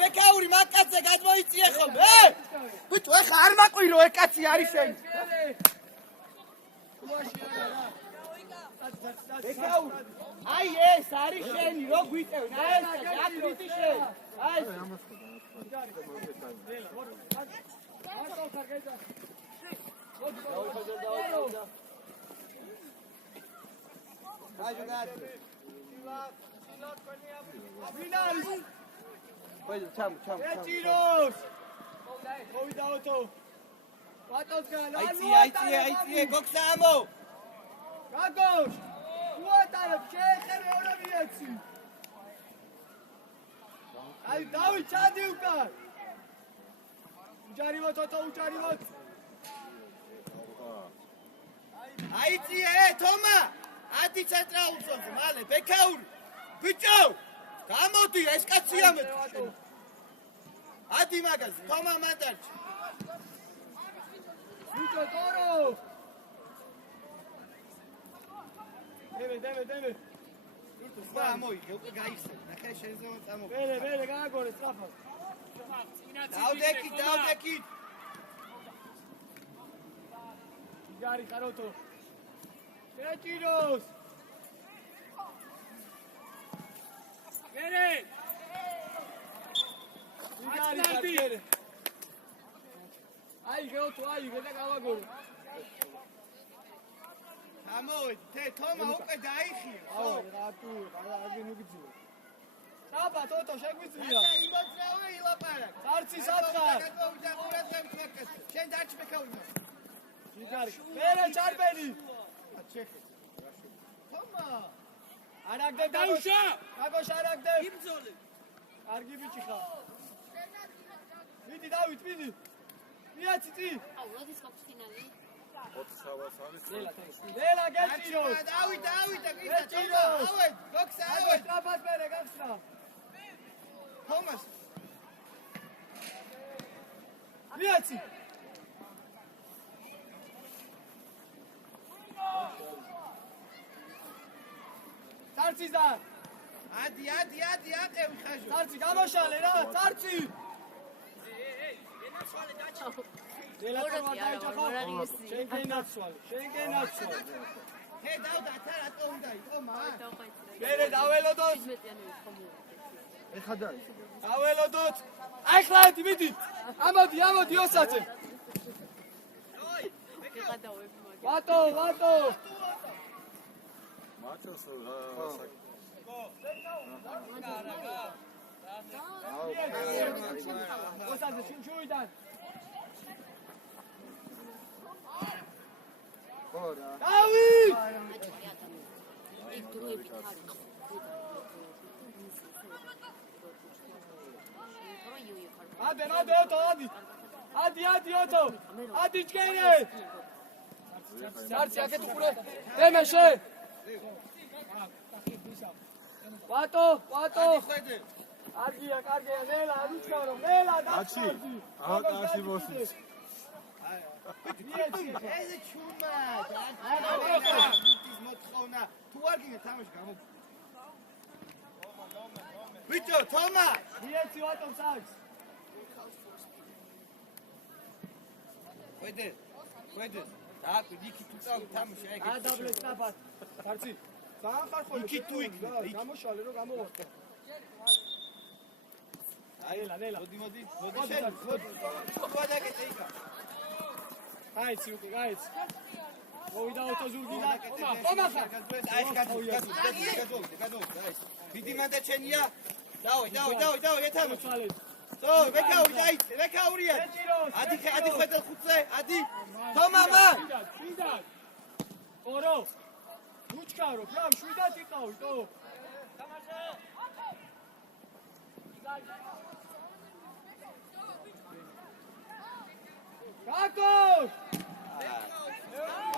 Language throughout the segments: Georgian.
ბეკაური მაკაცზე გადმოიწიე ხოლმე. ბიჭო, ეხა არ მაყვირო, ეკაცი არის შენ. ბეკაური, აი ეს არის შენი, რო გვიწევ, აი ეს აკრიტი შენ. აი Aiție, Goxamo! Gagoș! Uotară, ce trebuie o vieții? Ai dau ce adiucă? Ucarivo toto, ucarivo. Aiție, Toma! Ati centralul zonță, male, pe cauri! Bicio! Camoti, escația mă! Ati magaz, Toma mandarci! Bicio, toro! Deve. Vamos, eu pegar isso. Na caixa eles vão estar morrendo. Vele, agora, estrafa. Dá o daqui. Gari, garoto. Tiros. Vele. Gari. Aí, garoto, vele agora. Amor, Toma, უკვე დაიხია. ხო, რატო? აღარ მიგძიო. აბა, თოთო, შეგვიძლია. იმოძრავე ილაპარაკ. არცი სათხარ. შენ დარჩ მეკავნა. იგარი. მერე ჩარბენი. ჩეხე. Toma. არაგდე დაუშა. გაგოშ არაგდე. იმძოლე. კარგი ბიჭი ხარ. მიდი დავით, მიდი. მიაცი წი. აუ, როდის გაქვს ფინალი? 4 საათს არის. ნელა გეჭირო. დავით, გისა თომა. ავეთ, გოქსა ავეთ. ტრაფას მერე გახსნა. თომას. მიაცი. წარციზა. ადი, ატევი ხაჟო. წარცი გამოშალე რა, წარცი. ნელა თომა დაიჭახა. შენ გენაცვალე. ჰე, დავდა, რატო უნდა იყო მა? მერე დაველოდოთ. ეხა დაი. დაველოდოთ. აი ხლაეთი მიდით. ამოდი ოსაცე. ვატო. მათოს ოსაცე შუმშუიდან. ხორა. დავით! იქ დროებით არის. ადე ოტო ადი ოტო ადი ჩქენე სარცი აკეთ უყურე დემეშე ვატო ხედე. კარგია ნელა არუჩქარო ნელა აჩი. აჩი მოსის. ეზე ჩუმა. ის მოთხოვნა. თუ არ გინდა თამაში გამო. ბიჭო, თომა. მიეცი ვატომ საქმს ხედე. დააკვი, იქი თუ წავი თამაში, აი ეგ. ადაბლე სტაფად სარცი დაახარ ხოლმე იქი თუ იქ. გამოშალე რომ გამოვარდა აი ნელა მოდი. შენ, მოდი. ვადაკეთე იქა. გაიცი უკვე გაიცი მოვიდა ოტო ზურგიდან ხომა ხარ აი გადო. დიდი მანდა ჩენია. დავი, ეთამო. მოწვალეთ სო, ვეკაურია. ადი ხედე ხუცე, ადი. თომამა. შვიდად ორო უჩქარო პრამ შვიდად იყავი თო გაკოშ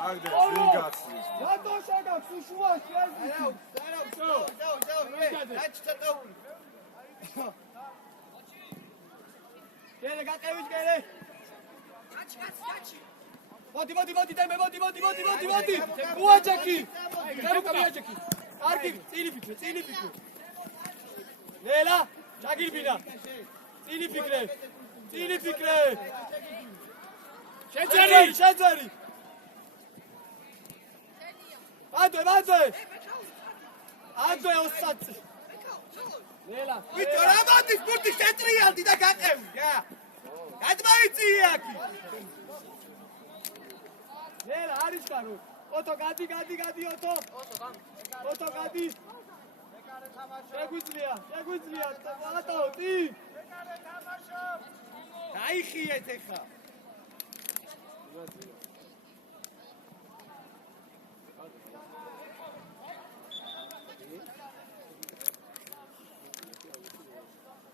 აგდე ვინგაცი. რატო შეგაქვს უშუაში აი დაჩტაული. გერე გაკევით გერე მოდი დემე მოდი უაჯაკი უაჯაკი კარგი წილი ფიქრე ნელა ჩაგირბინა წილი ფიქრე შეძერი ადვე ოსაცი ნელა ვიტო რა მოდის ბურთი შეტრიალდი და გაყევი რა გადმოიწიე აქ ნელა არის გარო ოტო გადი ოტო გადი შეგვიძლია ბატონო ტი დაიხიეთ ეხა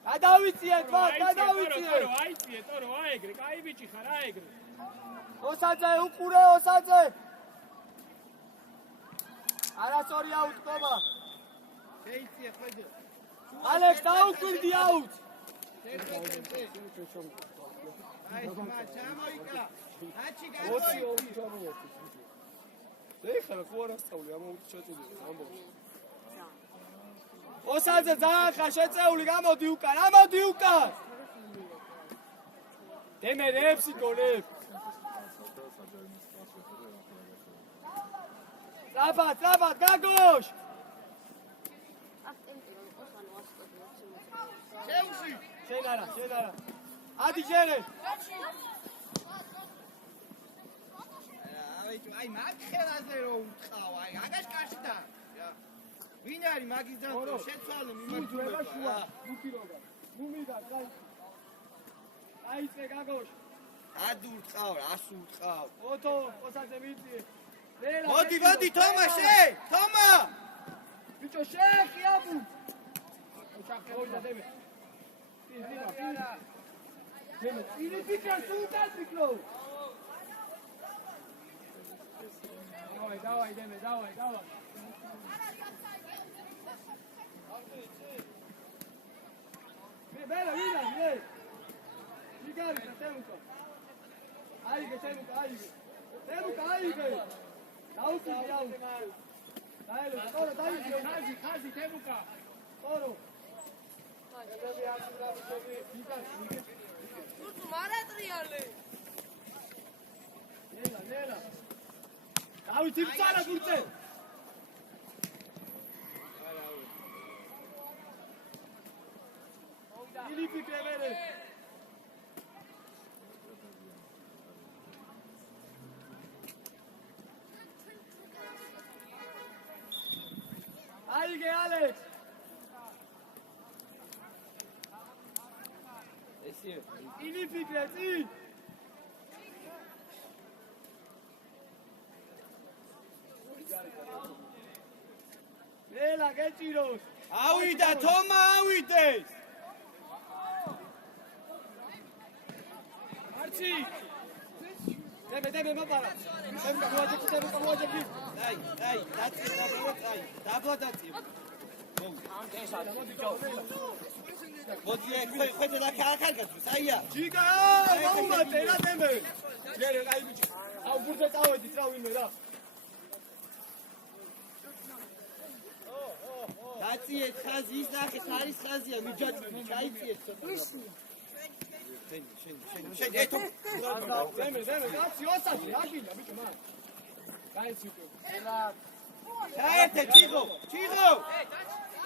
გადავიწიეთ ტორო აეგრე, კაი ბიჭი ხარ, აეგრე. ოსაძე უყურე არასწორია უტკობა შეიწიე ხედე ალექს დაუკვირდი აუთ აი სმა ჩამოიკა აჩი გამოიკი ეხლა ხო არასწავლი ამოუთ ჩაწუდი ამბობს ოსაძე ძახა შეწეული გამოდი უკან დემე რეფსი გოლებ ტრაბად გაგოშ შენ არა ადი ჯერე აი მაგ ხელაზე რო უთხავ აი აგაშ კარში და ვინ არის მაგის და შეცვალე მიმართულება მუმიდა აიწე გაგოშ ადურთხავ ასურთხავ ოტო ოსაძე ვიცი მოდი თომა ბიჭო შეხი აბუ ოჩახე ოიდა დემე წილი ფიქრობ, სულ დაფიქრობ. Давай, Деме, давай. Bela, mira, mira. Ligari, Temuka. Aige. Temuka, aige. Nauti, yau. Dale, oro, dale. Kazi, Temuka. Oro. Nela. Nauti, psala, kurte. Filipe Crevere. Aige, Alex. Filipe Crevere. Nela, que tiros. ავიდა თომა ავიდეს Arci! Deme, mapara! Temuka, მოაჯექი! აი, დაბლა დაწი. მოდი, ხედე და კარგად, საია. ჯიგა, მოუმატე რა დემე! ჯერე, აი ბიჭი. აუ ბურთზე წავედი, რა ვინმე რა. დაწიეთ ხაზი, ის ნახე, არის ხაზია, მიჯაჭვი, ჩაიწიეთ ცოტა. შენ ეთო. დემე, კაცი, ოსაცი, აგინა ბიჭი მან. გაიცი უკვე. დაერთე,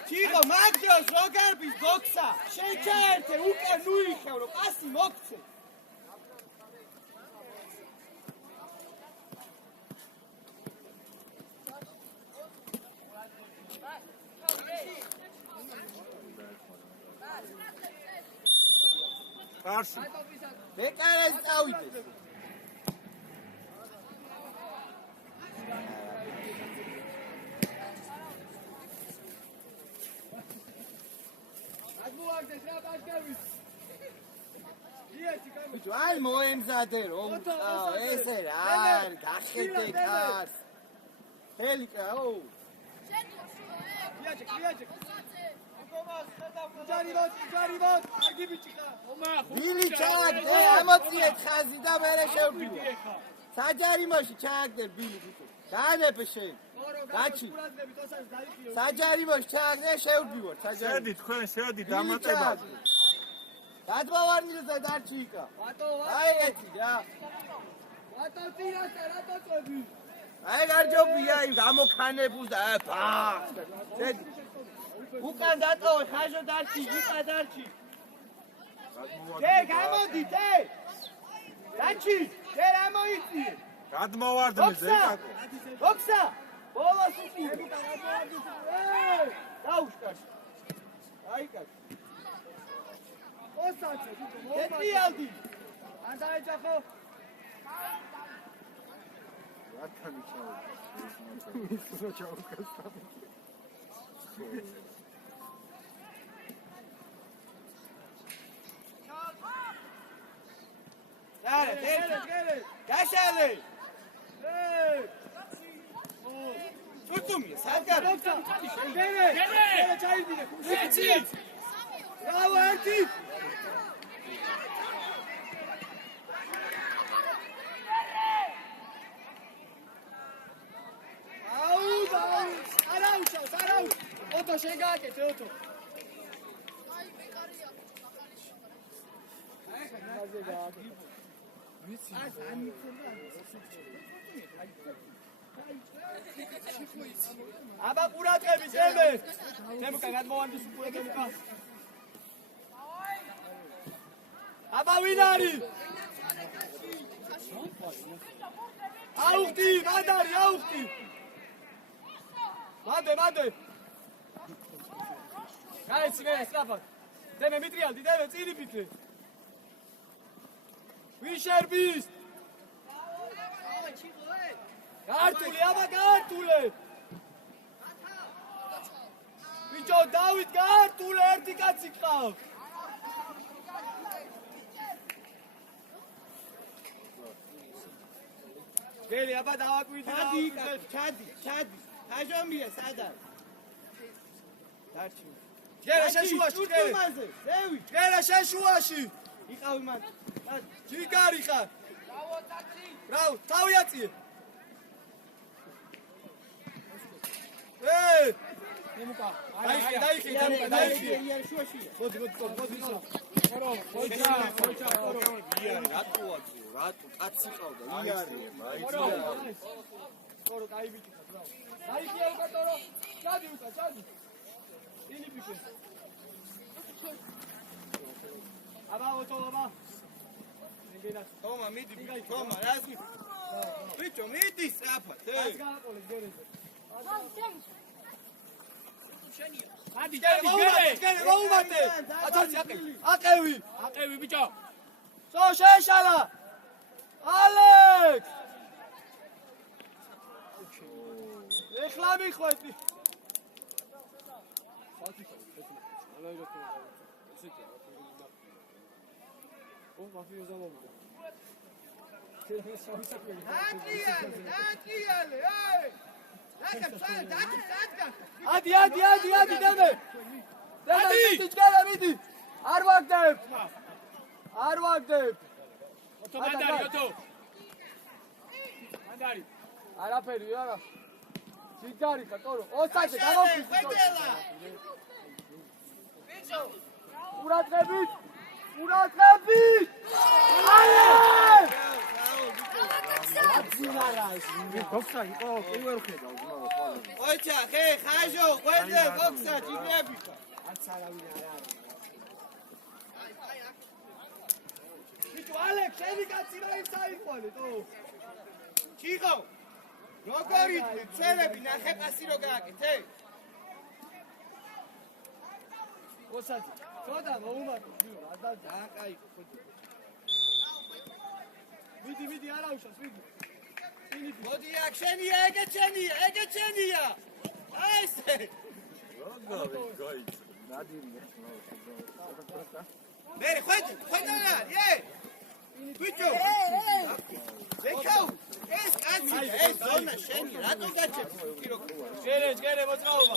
ჩიღო, მაგდროს რო გარბის ბოქსა. შენ ჩაერთე, უკვე ნუ იხევ, რომ პასი მოგცე. კარში. ბეკარეს წავიდეს. აგუაგდეს რა ბაშკერვის. იეთი კამი. ბიჭო, აი მოემზადე რომ ესე რა არის, გახედე კაც. ჰელიკა, ო. იაჭე. ჯარივოთ, აგი ბიჭი ხა. ვილი ჩააგდე, ამოწიეთ ხაზი და მერე შევდივარ. საჯარიმოში ჩააგდე ბილი ბიჭო. დაანებე შენ. გაჩი. საჯარიმოში ჩააგდე, შევდივარ საჯარიმოში. შედი თქვენ, შედი დამატება. გადმოვარნილზე დარჩიკა. აი ეთი რა. ვატო ტირასა რატო წვევი? აი გარჯობია, აი გამოქანებულ და ფახ. შედი. უკან დატოვე, ხაჟო დარჩი, იკა დარჩი. გამოდი, დაჩი, რა მოიწიე? გადმოვარდნე ზეკაკო. ბოქსა! ბოლოს უკი. დაუშკაში. აიკაში. ოსაცი, დეტრიალდი. ან დაეჯახო. რათანი ჩაო. ისო ჩაუკასტა. გარე. გაშალე. თუთუმი, სადგარ. გერე, ჩაიდინე. ეცი! ბრავო, ერთი. არაუშავს. ოტო შენ გააკეთე, ოტო. აბა ყურადღები ძემე. თემკა გადმოვანდის უკვე თემკა. აბა ვინ არის? აუხტი, მანდარი, აუხტი. მანდე. გაიცი მე სწრაფად. დემე მიტრიალდი, წილი ფიქრე. ვინ შერბის? გართული. ბიჭო, დავით გართული ერთი კაცი ყავს. გელი აბა დავაკვირდი ჩადი. აჟომია სად არის? დარჩი. ჯერა შენ შუაში, ურთუმაზე, ზევი. ჯერა შენ შუაში. იყავი მათ. ჯიგარი ხარ. ბრავო, თავი აწიე. დაიხი. იარი შუაშია. მოდი. რატო კაცი ყავდა, იარი. Toro, caí, bicho. Ahí quiero que toro. Chadi. Ini bicho. Abajo todo, abajo. Toma, midi, toma, razmi. Bicho, midi, sapa. Chadi, მოუმატე. აცაცი აკევი. აკევი, bicho. შეშალა. ალექს. ეხლა მიხვედი. ადი დემე. მიდი. არ ვაგდებ. Oto mandari, oto. Mandari. არაფერი არა. ჯიგარი ხა ტორო. ოსაძე გამოვხიზი. ბიჭო. ურატყებით. ალე! გოქსა იყო პირველ ხედავ ძმაო ხოლმე. ოჩა, ხაჟო, ყვედე, გოქსა, ჯიგრები ხარ. არც არავინ არ არის. ბიჭო, ალექ, შენი კაცი რა ის აიყვანე თო. ჩიხო. როგორი ცელები ნახე პასი რო გააკეთე? ოსაძე, ცოტა მოუმატე, რა დააკაი ხოდი. მიდი არა უშავს, მიდი. მოდი აქ შენია, ეგეც შენია. აი ესე. მე ხვედი რა, ბიჭო. ლეკაუ, ეს კაცი, ეს ზონა შენი, რატო გაჩერდი? ჯერე მოძრაობა.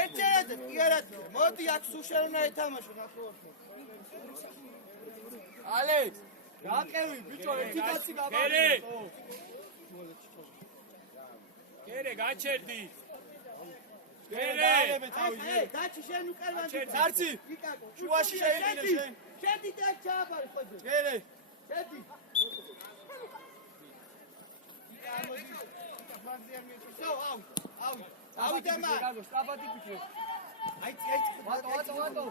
ერთერად კი არა, მოდი აქ სუშე უნდა ეთამაშო ნახო. ალექს, გაყევი, ბიჭო, ერთი კაცი გერე. გერე, გაჩერდი. გერე. დაჩი შენ უკერვანდი. წარცი. შუაში შეიყინე შენ. შედი და ჩააბარი ხოდი. გერე. შედი. ავიდა მა. სტაბადი ფიქრე. აიცი. ვატო.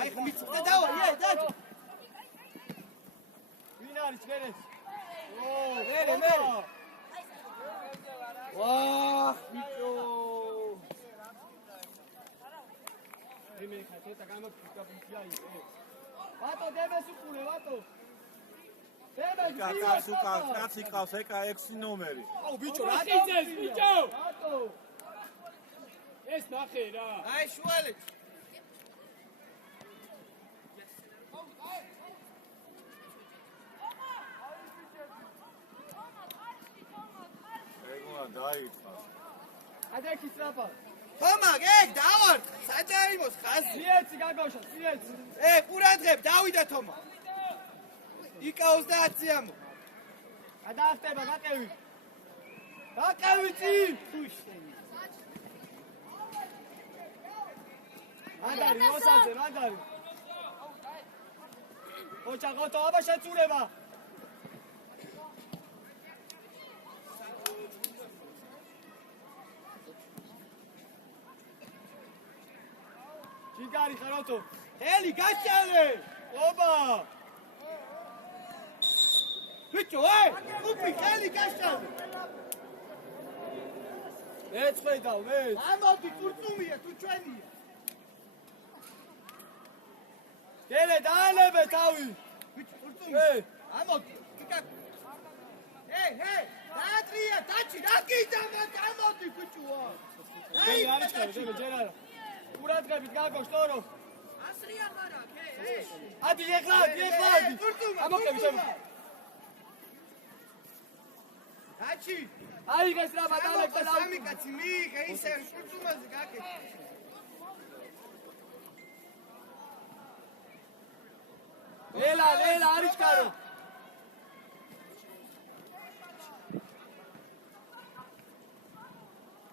აი ხმიწდა დავა, დაჩი. ვინ არის გერე? მე. ვაჰ, ბიჭო. მე ხათე გამოფიქრა ბიჭაი. ვატო დემეს უყურე, ვატო. კაცი ყავს ეკა 6 ნომერი. აუ ბიჭო, რა რატო იცეს, ბიჭო? რატო? ეს ნახე რა. აი შუალე. ეგოა დაიწყა. ადექი სტრაპა. ხომა, დავარ. საჯარიმოს ხაზი. სიეცი გაგავშა, სიეცი. ყურადღებ, დავიდა თომა. იკაოს და აციამო. გადაახტება, გაყევი. გაყევი წინ. მანდარი, მოსაძე, მანდარი. ოჩა გოტო, აბა შეწურება. ჯიგარი ხაროთო. ელი გაჭალე. ობა. ბიჭო, უფი ხელი გაჭალე. ეცხედავ, მე. ამოდი კურწუმია, თუ ჩვენია. გელე დაანებე თავი. ბიჭო, კურწუმია. ამოდი. დაატრია, დაჩი, რა გიდამა, ამოდი ბიჭოა. გელე არის ხარ, ჯერ არა. ყურადღებით გაგო შტორო. ასრია ხარა, ადი ეხლა. ამოკები ჩემ. გაჩი აიღეს რა ბატონებს და სამი კაცი მიიღე ისე კურცუმაზე გაკეთე ელა არის კარო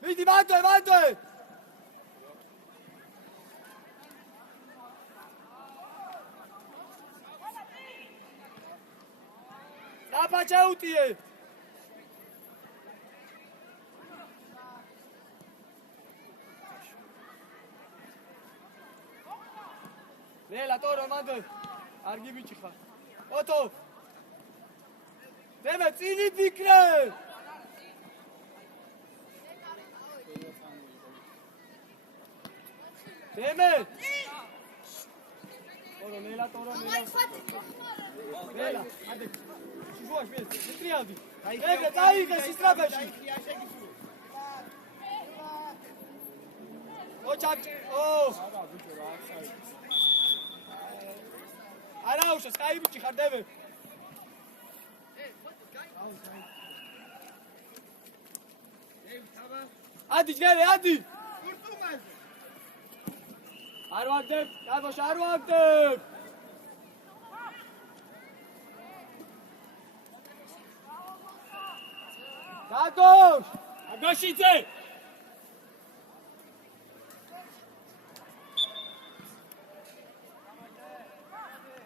მიდი ბატონე დაფაჩაუტიე ლელა ტორო მანდ არგი ბიჭი ხარ ოტო დემე წინი ფიქრე დემე ტორო ლელა ადე შუაშ მე ტრიალდი ეგრე დაიღე სისტრაფეში ოჩაკ არაუშა სკაიბიჩი ხარ დემე ადი ჯერე ადი კურცუმაზე არ ვაგდებ გაბოშ არ ვაგდებ გაგოშ აგაშიძე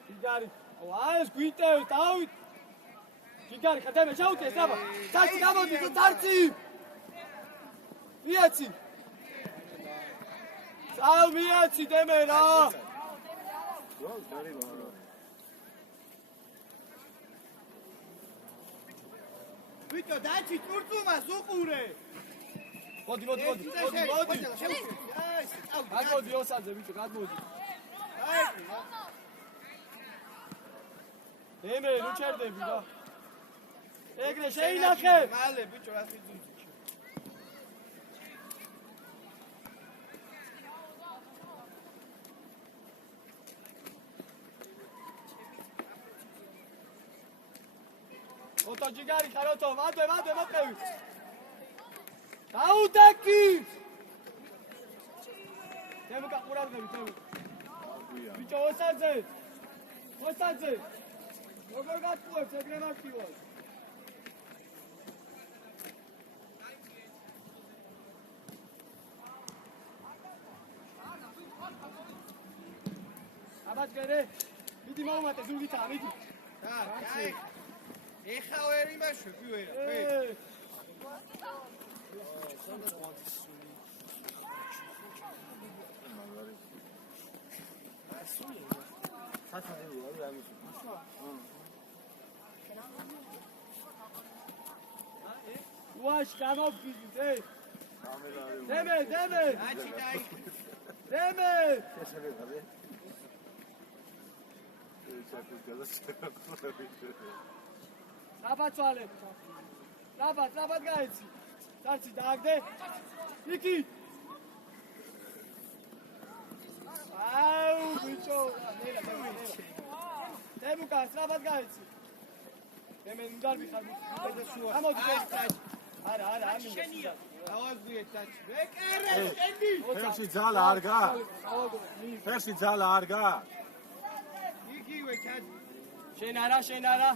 ჯიგარი აეს გვიტევ დავით ჯიგარი ხათემე ჩაუტიეს აბა დარცი გამოდი დარცი მიაცი წავ მიაცი დემე რა ვიტო დაჩი კურცუმას უყურე მოდი გაგოდი ოსაძე ვიტო გაგოდი დემე ნუ ჩერდები რა ეგრე შეინახე მალე ბიჭო რა ხიძი ოტო ჯიგარი ხაროთო მადე მოყევი დაუდაკი დემო კაყურარდები დემო ბიჭო ოსაძე როგორ გატყუებს ეგრე მარტივად აბაჯგერე მიდი მომატე ზურგითა მიდი კაი ეხა ვერ იმაშვები ვერა ვაშ გამოფიძით დემე აჩი დაი დემე აბაცვალე რაბად გაიცი დარცი დააგდე იქი აუ ბიჭო დემუკას რაბად გაიცი დემე უნდარ მიხარ ამოდი არა ამინდა ავაზუე დაჩი ვეკერე შენი ფერსი ძალა არ გა ფერსი ძალა არ გა იგივე ჩადი შენ არა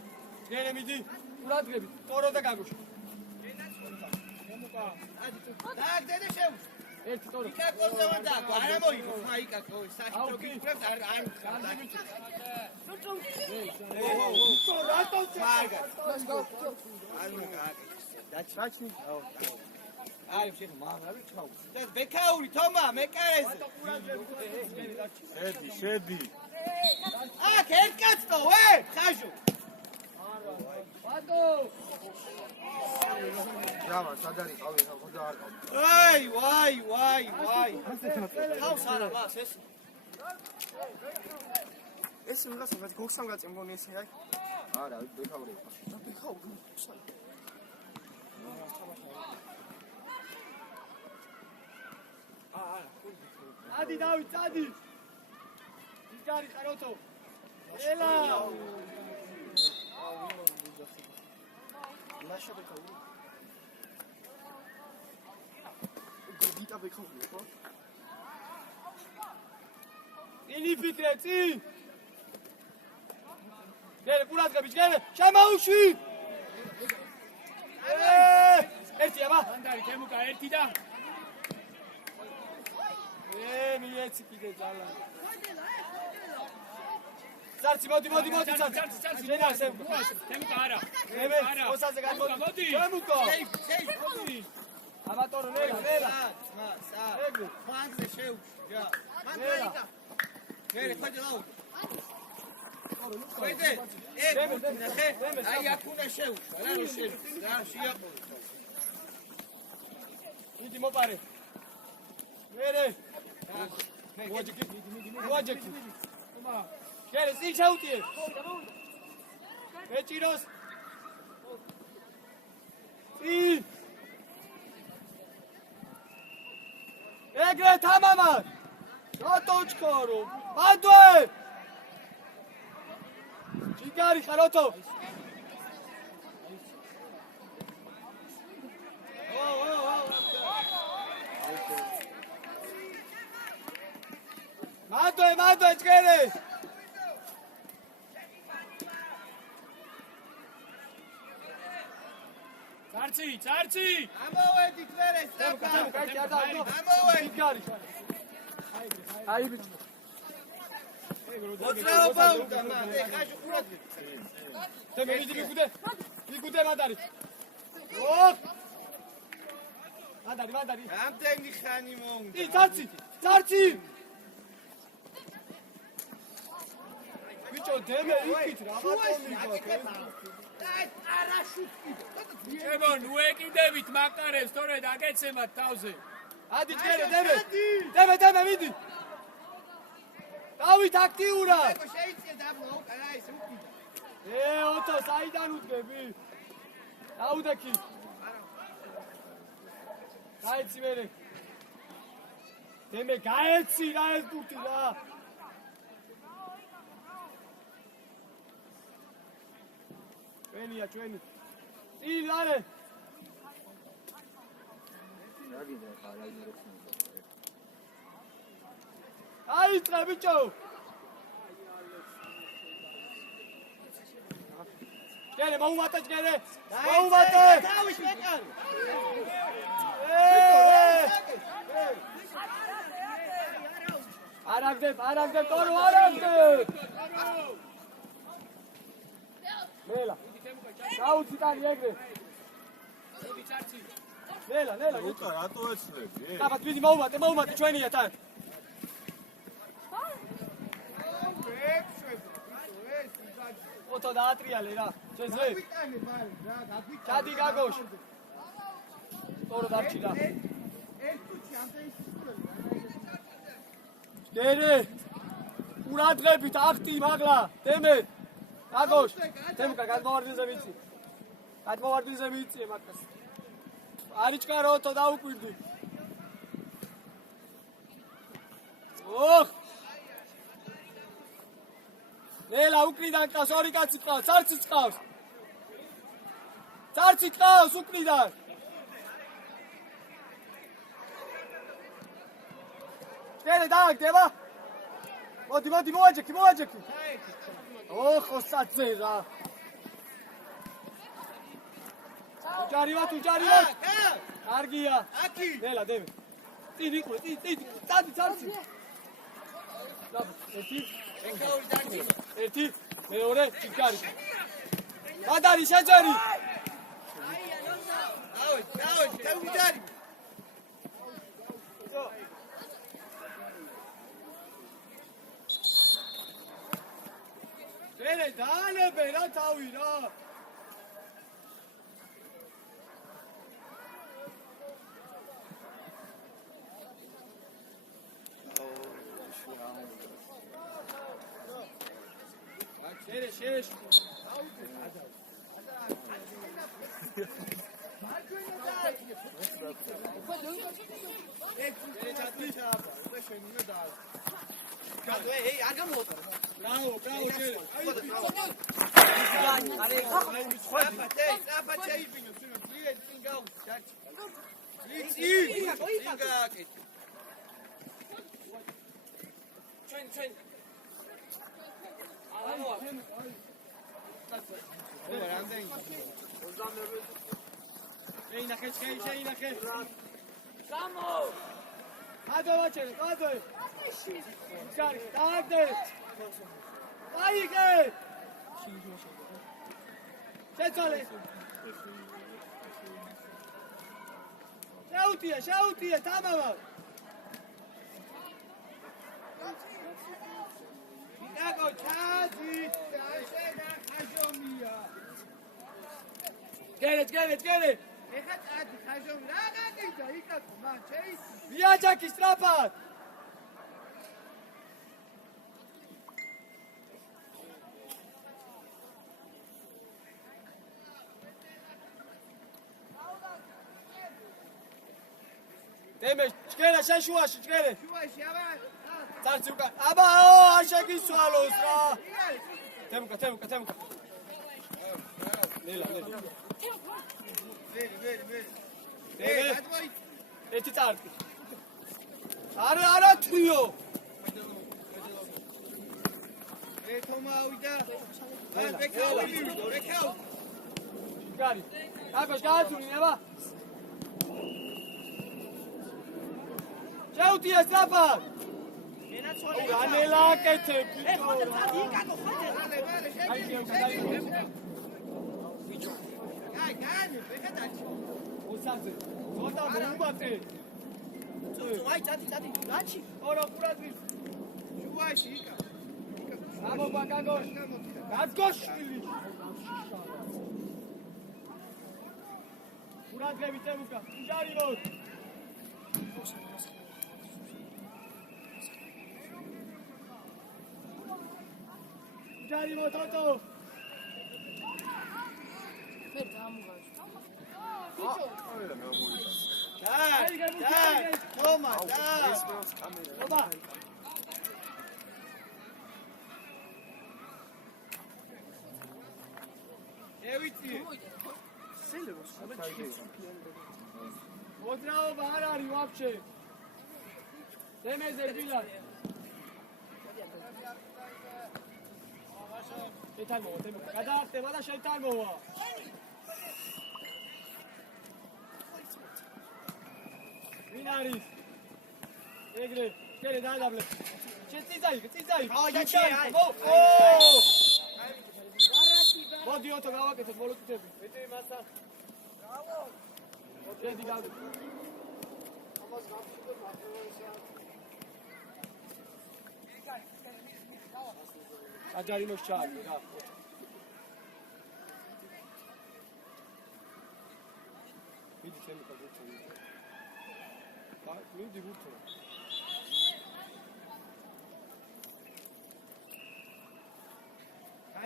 ჯერე მიდი ყურადღები ტორო და გაგოშ დააგდე და შევ ერთი ტორო იქა კონსერვანტა არა მოიგო ხაიკა საშტრო კითხვებს არ რატო ჩაგა დაჩნი აი შენ მაგარი ჩაუ და ბეკაური თომა მეკარეზე შედი აქ ერკაცტო ხაჟო ბატო დავა სადარი ყავი ხოდა არ ყავი ვაი ხავს არა მას ეს უნდა სადაც გოქსამ გაწემგონი ესე აი არა ბეკაური ადი დავით ადი ჯიგარი ხაროთო ელა ჭაბი ხოხი ხო? ინი ფიქრე წი. გერე ყურადღებით გერე შემაუშვი. ერთი აბა. ანდარი თემუკა ერთი და მიეცი კიდე ძალა. ზარცი მოდი ზარცი. შენა სემკო. თემუკა არა. მე ოსაზე გამოდი. თემუკა. მოდი. ამატორო ნერა. სა. ფანზე შეუშვი რა. მან გაიგა. გერე ხოდი ლაუ. ვეიდე. ნახე. აი აქ უნდა შეუშვა რა შეუშვა. რა შეაყო. იდი მოპარე. მერე. ვაჯექი. გერე წინ ჩაუტიე. მეჭიროს. წინ. ეგრე თამამა. რატოჩქორო? მანდვე. ჯიგარი ხაროთო. მანდვე ჯგერე. წარცი. ამოვედი თერეს. ამოვედი. ჯიგარი. აი ბიჭო. მოწრაობა უნდა მან. ეხაშ ყურადღე. თემე მიგუდე მანდარი. ოხ. მანდარი. რამდენი ხანი მოუნდა? წარცი. ბიჭო დემე იქით რაღაცონი გაქვს. ჩემო ნუ ეკიდებით მაკარებს თორე დაგეცემათ თავზე. ადი ჯგერე დემე მიდი. დავით აქტიურად. შეიძლება დაბლო, არა ის უკიდა. ოტო საიდან უდგები? დაუდექი. გაიცი მერე. დემე გაეცი რა ეს ბურთი რა. ჩვენი. წინ ლარე. აიწყე ბიჭო. ჯგერე მოუმატე. თავის მეკარი. არაგდებ თორო არაგდებ. მელა. გაუციტანი ეგრე. მოდი წარცი. ნელა. უკა რატო ეცნები? დაბა დიდი მოუმატე ჩვენია თან. ოტო დაატრიალე რა. შეძლე. ვიტანე ბარი რა, გაგვიტანე. ჩადი გაგოშ. თორო დარჩილა. ეს თუჩი ამდენი სიტყვები. გერე. ყურადღებით ახტი მაგლა. დემე. გაგოშ. თემკა გადმოვარდნიზე ვიცი მაგას. არიჭკარო ოტო დაუკვირდი. ოხ. ნელა უკრიდან ყავს ორი კაცი ყავს, წარცი ყავს უკრიდან. შეგე დააგდება. მოდი მოვაჯექი. ოხ ოსაცე რა. უჯარივა. კარგია. აკი. ნელა დემე. წინ იყო, წადი წარცი. ეკაური დარჩი. ერთი, მეორე, ჯიგარი. მანდარი შეჯარი. დავით, თევიდარი. შენე დაანებე რა თავი რა. შეშ. Šautije, tamava! Kako čazi, tašena hažomija! Gere! Ehat adi hažom, ragadita, ikako, man, čeji! Vijačaki, strapat! Deme, čkere, šuaši, čkere! Šuaši, aba! Carci uka, aba, ašaki sualos, ra! Temuka. Nela. Veri. Eti carci. Ara, trio! Toma, uida! Bekau! Gari, kakos, gācuni, aba! Šautije, strapar! Uganela, kete! Osatze, zota bombate! Ai, cati, gachi! Ora, puradvis! Šuaši, ika! Amo, bakagoš! Gazgoš! Puradgevi, temuka! Uđarivot! Uđarivot, Toto! Daj! Toma, daj! Toma! Evo ti je! Odrao Baharari uopće! Teme zerbilat! Šeitanova, kada te vada Šeitanova! Vinaris! Egre, kere dadable! Cizaj! Vodi od toga ovakve, sad volu tu tebi. Vidi masa. Bravo! Jedi dalje. Ađar imaš čar, da. Vidi se mi kad vuče. Pa, ljudi vuče.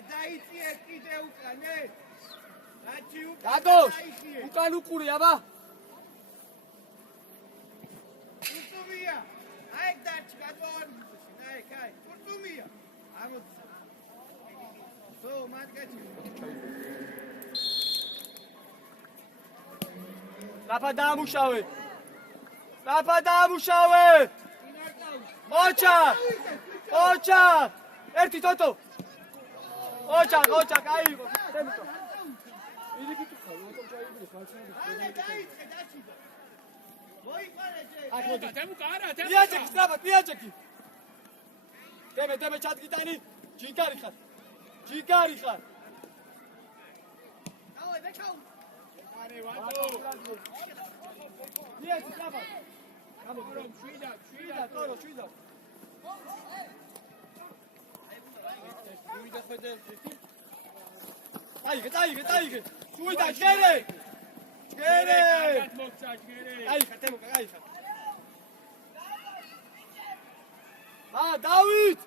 Daiti ekide ukane. Dagoš, ukan ukuri, aba. Kurtumia. Aik dači, gadon. Kaj, kurtumia. Amo. To, matkači. Napadamuşave. Oča. Erti toto. Oča, kaj. İyi git. Vijačeki, strabat, vijačeki. Teme, čat gitani. Činkari xar. Davay, bekau. Vijačeki, strabat. Kamo, šuida, toro, šuida. Tajge. Šuida, čkere. Ajka, temuka. David!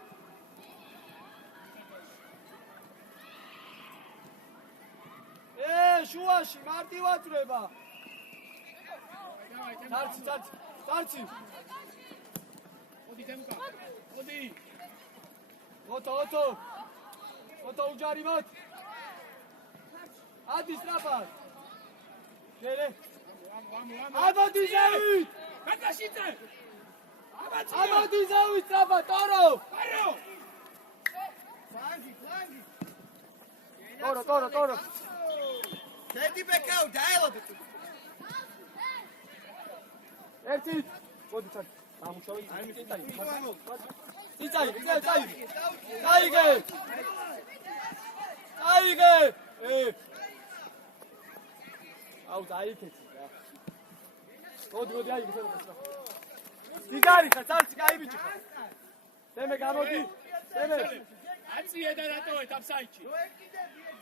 შუაში მარტივატრება. Tarci. Odi temka. Odi. Oto uđarivat. Adi strapat. Gere. Ado dizavit. გაკაშიძე. ამოდი ზავი სწრაფა, ტორო. ტორო. დედი ბეკაუ დაელოდეთ. ერთი. მოდი ჩა. ამუშავე. წაიგე. აუ დაიქეცი რა. მოდი აიგე შეიძლება. ციგარი ხა, წარჩი გაიბიჭი ხა. დემე გამოდი. აწიე და რატოვეთ ამ საიტში?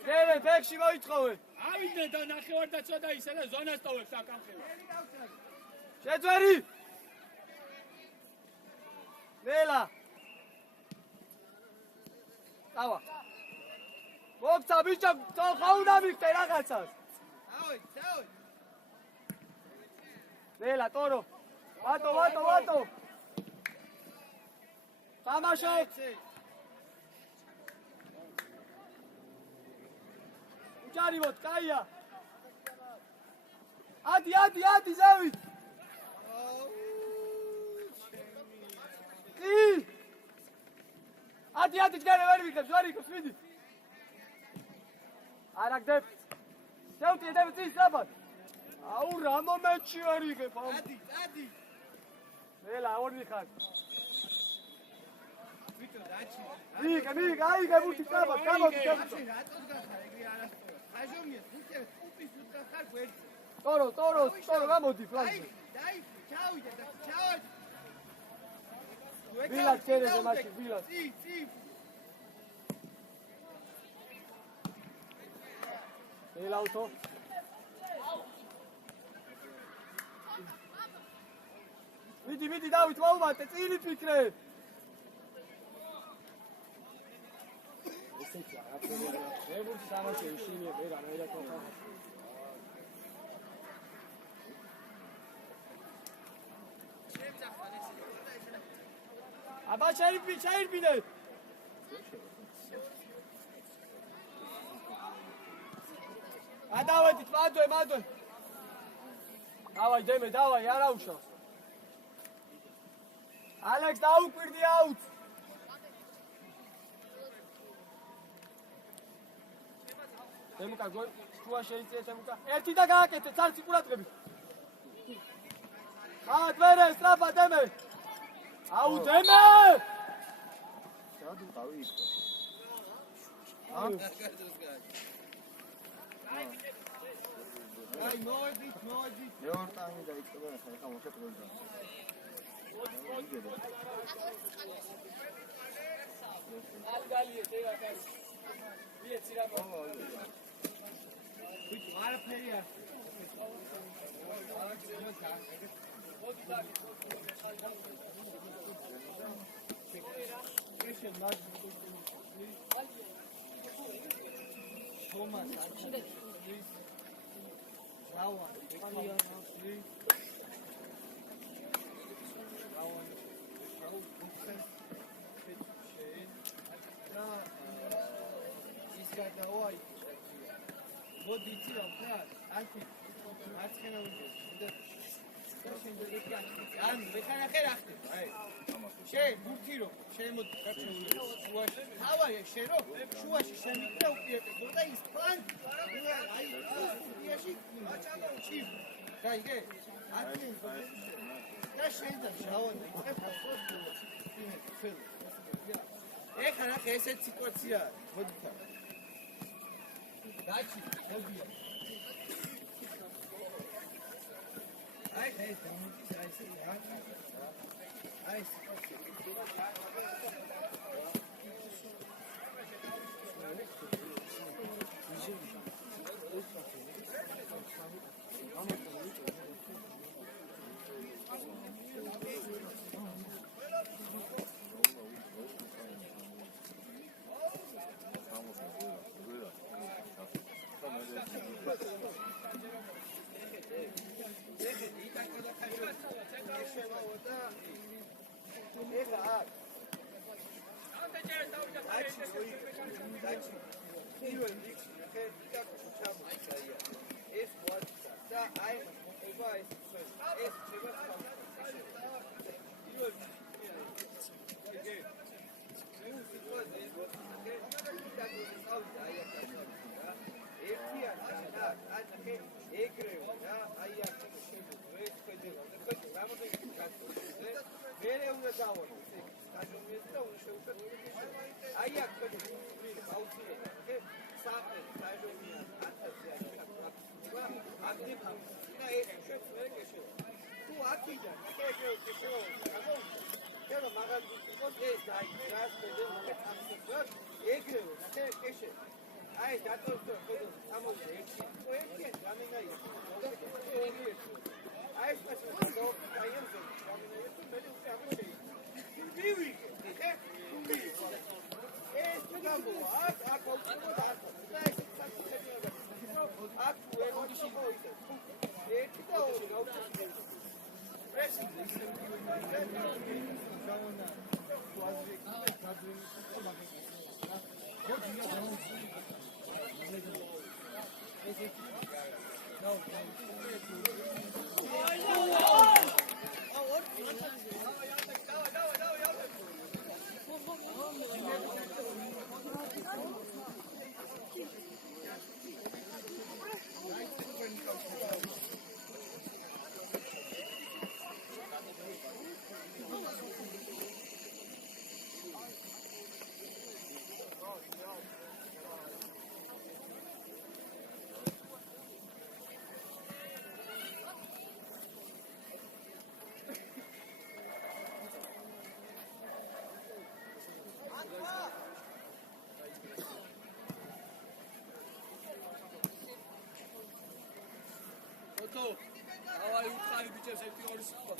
დემე ბექში მოიწხოვე. ავიდე და ნახევარდაცვა და ისე და ზონას ტოვებს აკამხელა. შეძვერი. ნელა. დავა. მოგცა ბიჭო, ხა უნდა მიხდე რაღაცას. დავი. ნელა, ტორო. ვატო. თამაშობ. უჯარივოთ, კაია. ადი, ზავით. ადი, ჯგარე ვერ ვიქნებ, ჯვარი იქნებს, მიდი. არაგდებ. შევტიე და წის საბად. აუ, რა მომენტში არ იგებ, აუ. ადი. ნელა, ორი ხარ. ვიტო დაჩი. აიგე ბუთი საბად, გამოდი. რატო გახარ ეგრე არასწორად? ხაჟომია, თუნდაც კუპის უცხა ხარ გვერდზე. ტორო, გამოდი, ფლანზე. დაი, ჩავიდე და ჩავარ. ვილად ჩერეზე მაშინ, ვილად. წი. ელაუთო. მიდი, დავით, მოუმატე, წილი ფიქრე. ესეა, რებურს სამაშე ისინია, ვერა თოხა. აბა ჩაირბინე. ადავედით, მადვე. დავაი, დემე, არა უშავს. ალექს დაუკვირდი აუც. დემუკა შუა შეიძლება დემუკა. ერთი და გააკეთე, ცარცი ყურადღები. მადვერე, სწრაფა დემე. აუ დემე! დავი იყო. აი, მოდი. მეორე ტანი დაიწყება ახლა მოხეთრება. ალგალიე დევაკას. ვიეცი რა მოვა. ვიტო, არაფერი არ. მოდი და ეშენ მაგ თომას რავა მოდი იცი რა ხარ? არქი. არცხენა უნდა. ან მეხანახე რა ხდება? აი. შენ გურთირო, შემოდი გაჩვენე. შუაში. თავია შერო, შუაში შემიგდა უპირატესო და ის თან. აი, შუაში. ჩი. გაიგე? არქი. და შენ და შავანდა იწება ხოლმე. ეხლა რა ესეც სიტუაცია. მოდი თან. დაჩი, მოდია. აი, Давай уткали бичებს ერთი ორი სიტყვა.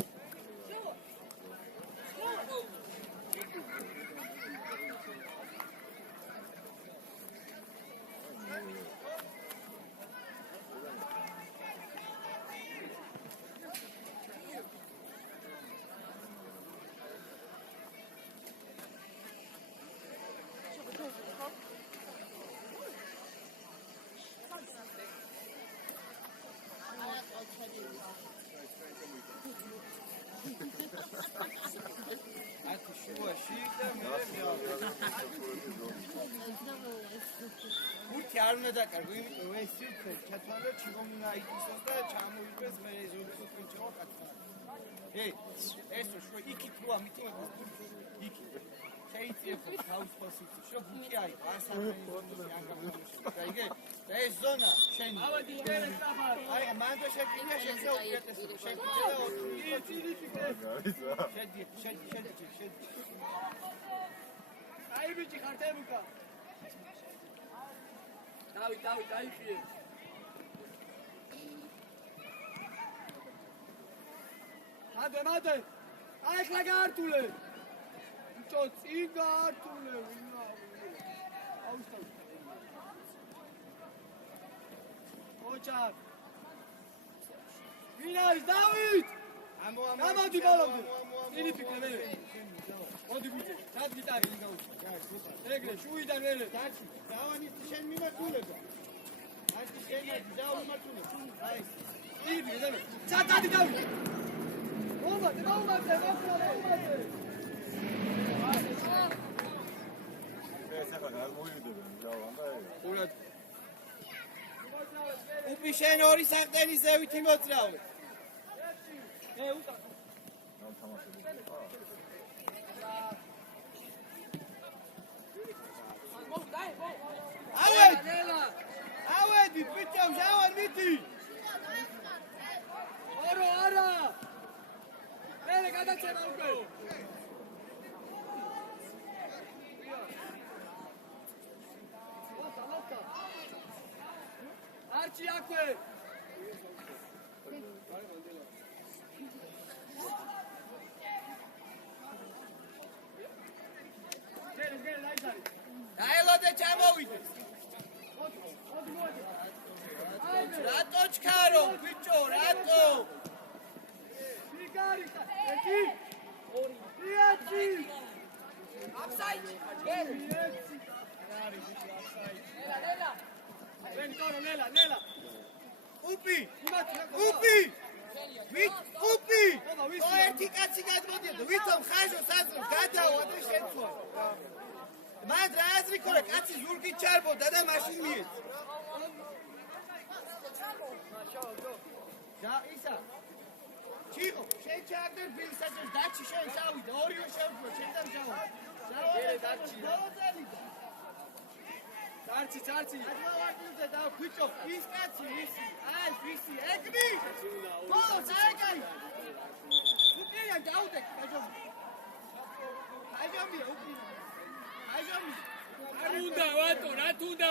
Ურთი არ უნდა დაკარგო, იმიტომ ეს სივრცე ჩათვალე ჩიგომინა იტვისოს და ჩამოიგდეს მე ზონის უპრინჩო კაცო. ეს შო იქით როა მიტიმა იქით. შეიძლება გაუსწრაფო შო ბუკი აი ასამენი აიგე ეს ზონა შენი ავადი ერე სტაბა. აი მანდ შეკინა შეკინა შედი აი ბიჭი ხარტებუკა. დავით დაიხიე. მადე. აი ხლა გაართულე. ბიჭო წინ გაართულე ვინა. აუსტავ. ოჩარ. ვინა ის დავით? გამოდი ბოლომდე. წინი ფიქრე მე. მოდი ბიჭო, სად გიტარი გავუჩი. ეგრე შუიდან მერე დარჩი. დავანის შენ მიმართულება. აი შენი დავიმართულე. აი წინი ფიქრე მე. სად დავით? მომადე. უპი შენ ორი საყდენის ზევითი მოძრავე. ავედი ბიჭო ჟავარ მიტი. არა. მერე გადაცემა უკვე. არჩი აქვე. გელი დაიძარი. დაელოდე ჩამოვიდე. რატო ჩქარო ბიჭო რატო? სიგარიტა. ერთი. ორი. ერთი. აფსაიდი. გელი. არის ბიჭო აფსაიდი. ნელა. ვენ კორო ნელა. უპი. უპი. კაცი ზურგით ჩარბოდა და მაშინ მიეც. ისა ჩიყო შენ ჩაგდერ ბილსაჭერს დაჩი შენ წავიდა ორიო შევძლო შენ და მჟავა დაჩი დარჩი ადმოვარდნზე და ბიჭო ის კაცი ისი აი ვისი ეგნი ო საერთოდ უკიან დაუდე აჯომი უნდა ვატო რა თუნდა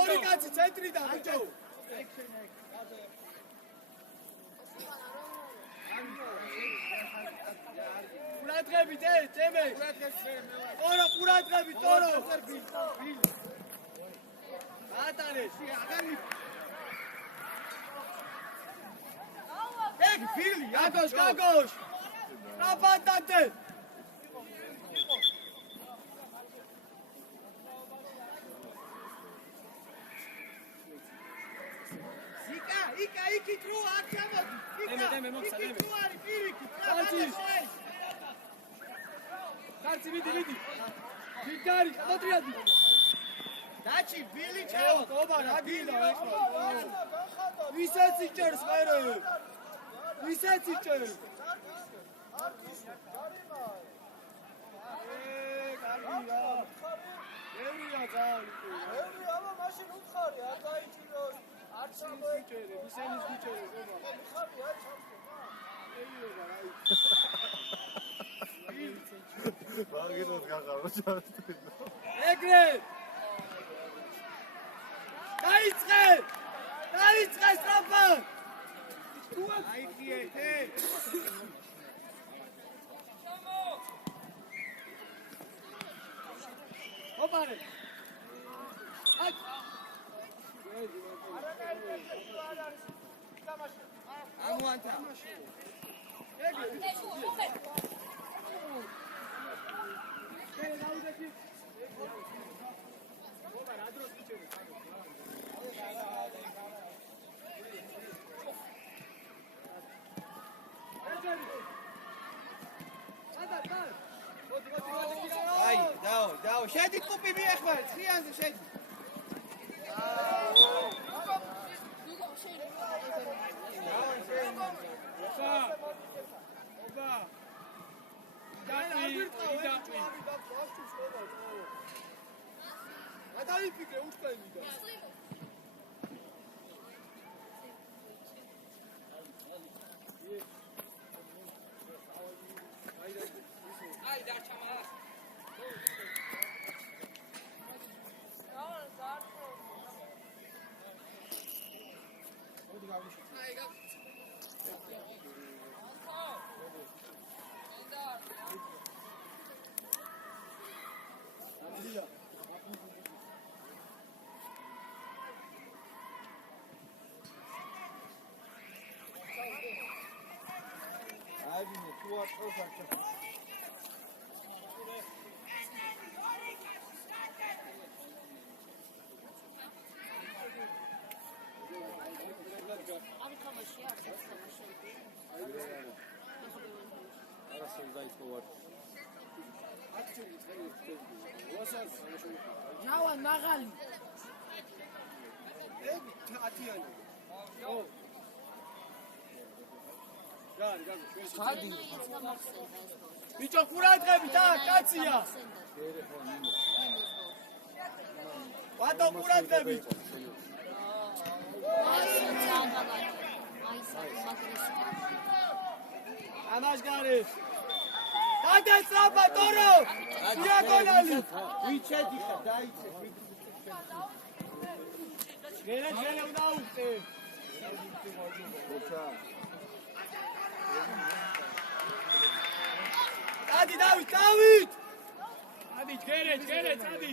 ორი კაცი ცენტრიდან ბიჭო ყურადღებით ჩემე ყურადღებით ტორო ატარე ეგ ბილი გაგოშ აბანდანტე იქით რო აქ ჩამოდი დემე მოხსა დემე იქით რო არის პირიქით კაცი მიდი ვიდარი მოტრიადი დაჩი ბილი ჩავა ობა რა გინდა ვისაც იჭერს მერე ვისაც იჭერს კარგია ევრია ძალი ევრი აბა მაშინ უთხარი არ დაიჭიროს არ ჩამოიჭერე ვისენის გიჭერე ობა ხარი არ ჩამწვა ევრია რაი ბარგინოთ გაღარო ჩავწვი ეგრე დაიწყე სტრაფა აიხიე ოპარე ამუანთა აი, დაო, შედი კუპი მიეხმარე, ცხიანზე შედი. გადაიფიქრე უშკენი და აი დარჩამა აიდინე, თუ არ ყავს არ ჩა. Abi თამაში არ თამაში. არა შეიძლება ვარ ჯავა ნაღალი ეგ ათიანი ო გარი ჩადი. ბიჭო ყურადღებით კაცია ვატო ყურადღებით ამას გარი გადასწრაფა ტორო დიაგონალი ვიჩედი ხა დაიცე. გერე უნდა უხტე დავით ადი ჯგერე წადი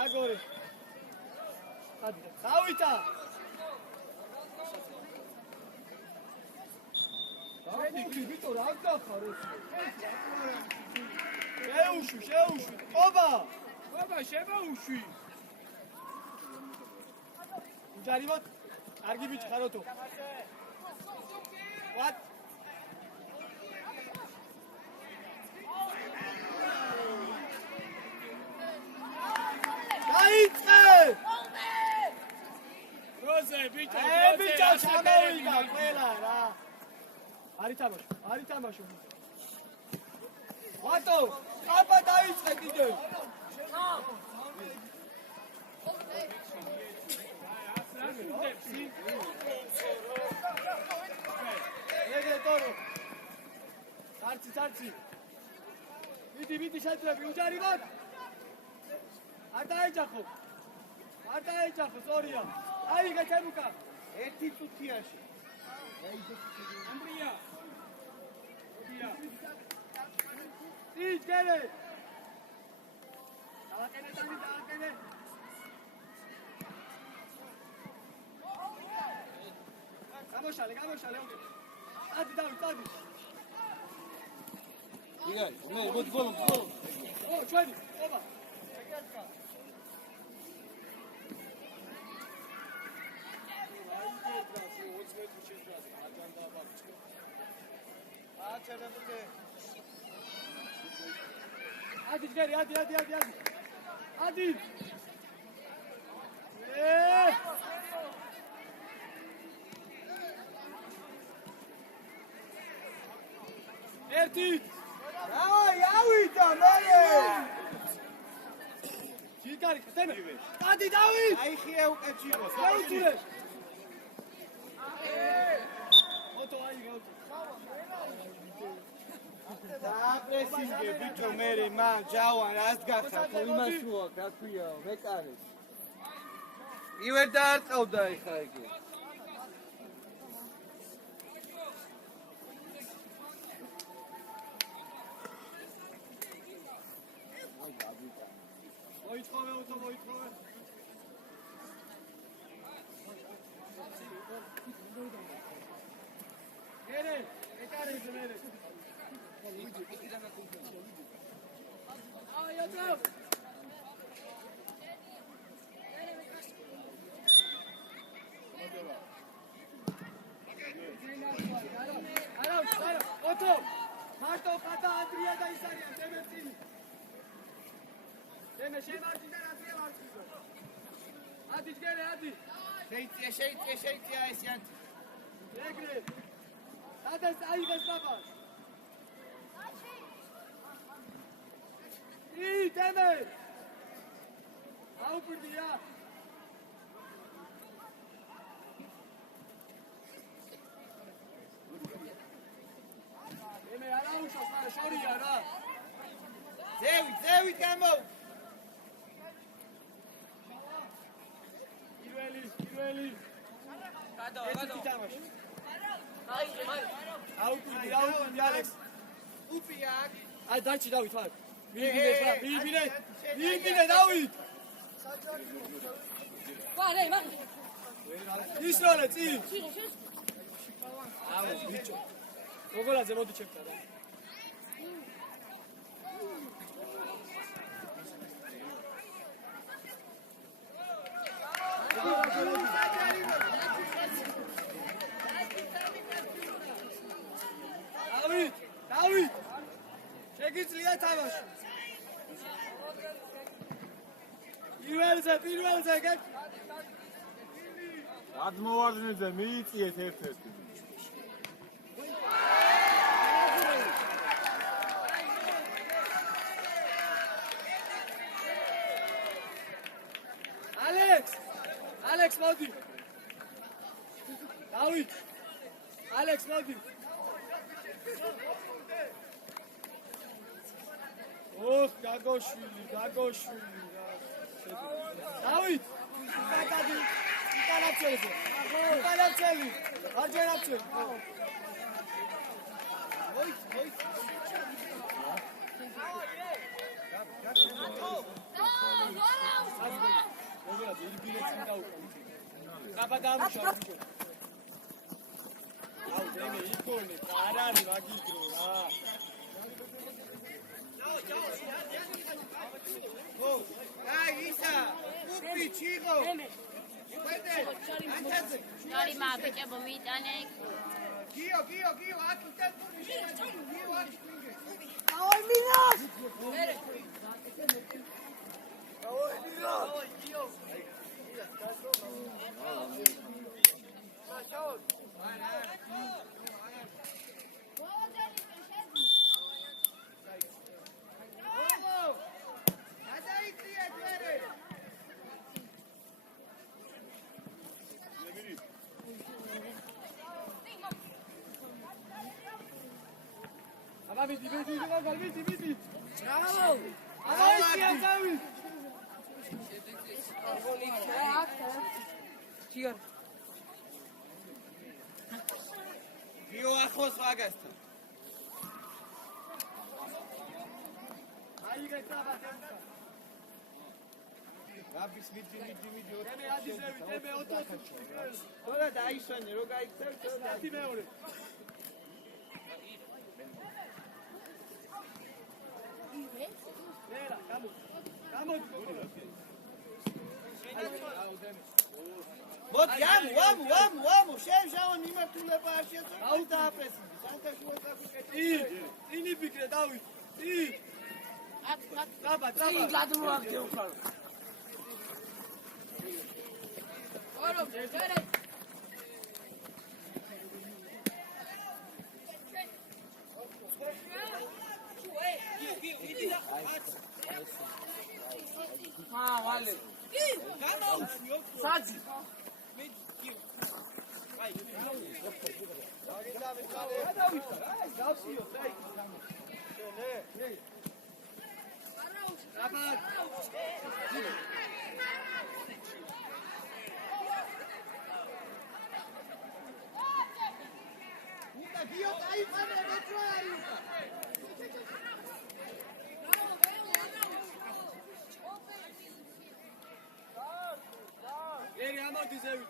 აგორე დავითა შენი ბიჭო რა გახარო შეუშვი ობა შემოუშვი ჯარიმოთ კარგი ბიჭი ხაროთო ვატ ბიჭო ჩამოვიდა ყველა რა არის თამაშო ვატო აბა დაიწყე კიდე ეგრე ტორო არცი მიდი შეძლები უჯარი ვარ არ დაეჯახო სწორია აიღე თემუკა ერთი წუთიაში ამბრია იჯგერე დააკენე გამოშალე ადი იგარი მე მოდი გოლ ო ჩვენი ობა ადი ჯგერი ადი ერთი ავიდა მერე ჯიგარი ხტები ადი დავით აიხია უკეთიო გაუცილე ოტო აიღე დააპრესინგე ბიჭო მერე მან ჯავან რას გახსნა იმასოა გაქვიაო მეკარე ივერ დაარწავდა ეხა იგი მოითხოვე ოტო მოითხოვე გერე ეკარე მერე აი ოტო არა ოტო მარტო პატა ანდრია და ის არიან დემერტინი დემე შემარტი და ანდრია ვარცხიდო ადი ჯგერე ადი შეიწია ეს იანთი ეგრე სადაც აიღეს დაბას დემე აუპირდია დემე არაუშავს მარა შორია რა ზევით გამო პირველი გადავა აუპირდი ალექს უპია აი დაჩი დავით ვარ მიიგინე დავით ვარე ისროლე წინ აუ ბიჭო როგორაზე მოდი ჩემთან რა დავით შეგიძლია თამაში პირველზე გადმოვარდნეზე მიიწიეთ ერთ-ერთი ალექს მოდი დავით ალექს მოდი ოხ გაგოშვილი დავით იკაკადი იკანაცელი აჯერაცელი მოგელა ბილბილეც დაუკავე აბა დამუშავე აუ დემე იკონე არარი მაგიტრო რა აი ისა უპი ჩიღო ვედე ანთაზე შარი მაბიჭებო მიიტანე გიო აკი ტეტური გიო აკი აი მინას აუ მინას გიო გიო ახლოს ვაგასთან. რაბის მიდი. მე ადიზევი, მე 20. თორე დაისვენე, რო გაიქცევ, თორე მეორე. მოდი, ამუ, შევშავო მიმართულება არ შეწევ. აუ დააპრესი. სანტაშუა საკუთე. წინი ფიქრე, დავით. აბა. ვალე. საძი. ამოდიზევი.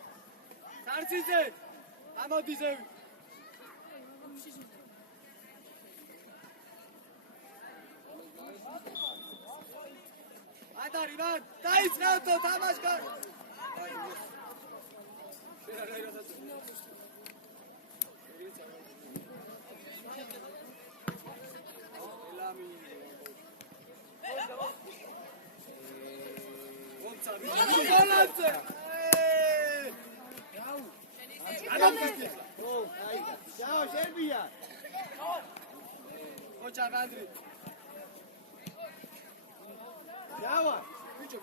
სარციცე. ამოდიზევი. ადარი მან დაიწყევთო თამაშკარ. Ciao, Serbia. Ocha Andri. Ciao.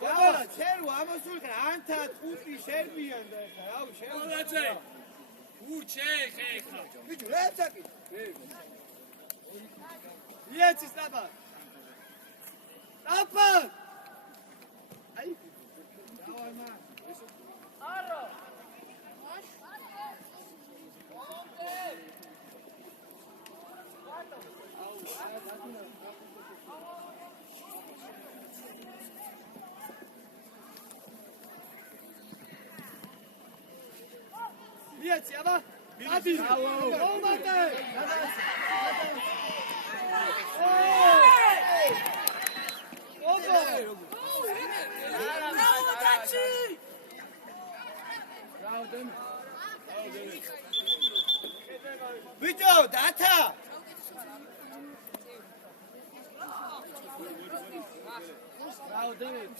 Ciao, Servo, ამოსულ ანთა ხუთი სერბიან და ხა, აუ, შევ. მოლაძე. უჩე ხეხა. ბიჭო, რეცაკი. იეცი სტაბა. სტაბა. აი. დავარ მა. არო. Ieci, aba! Adi! Komate! Bravo, Daci! Bicho, data! Bravo, David!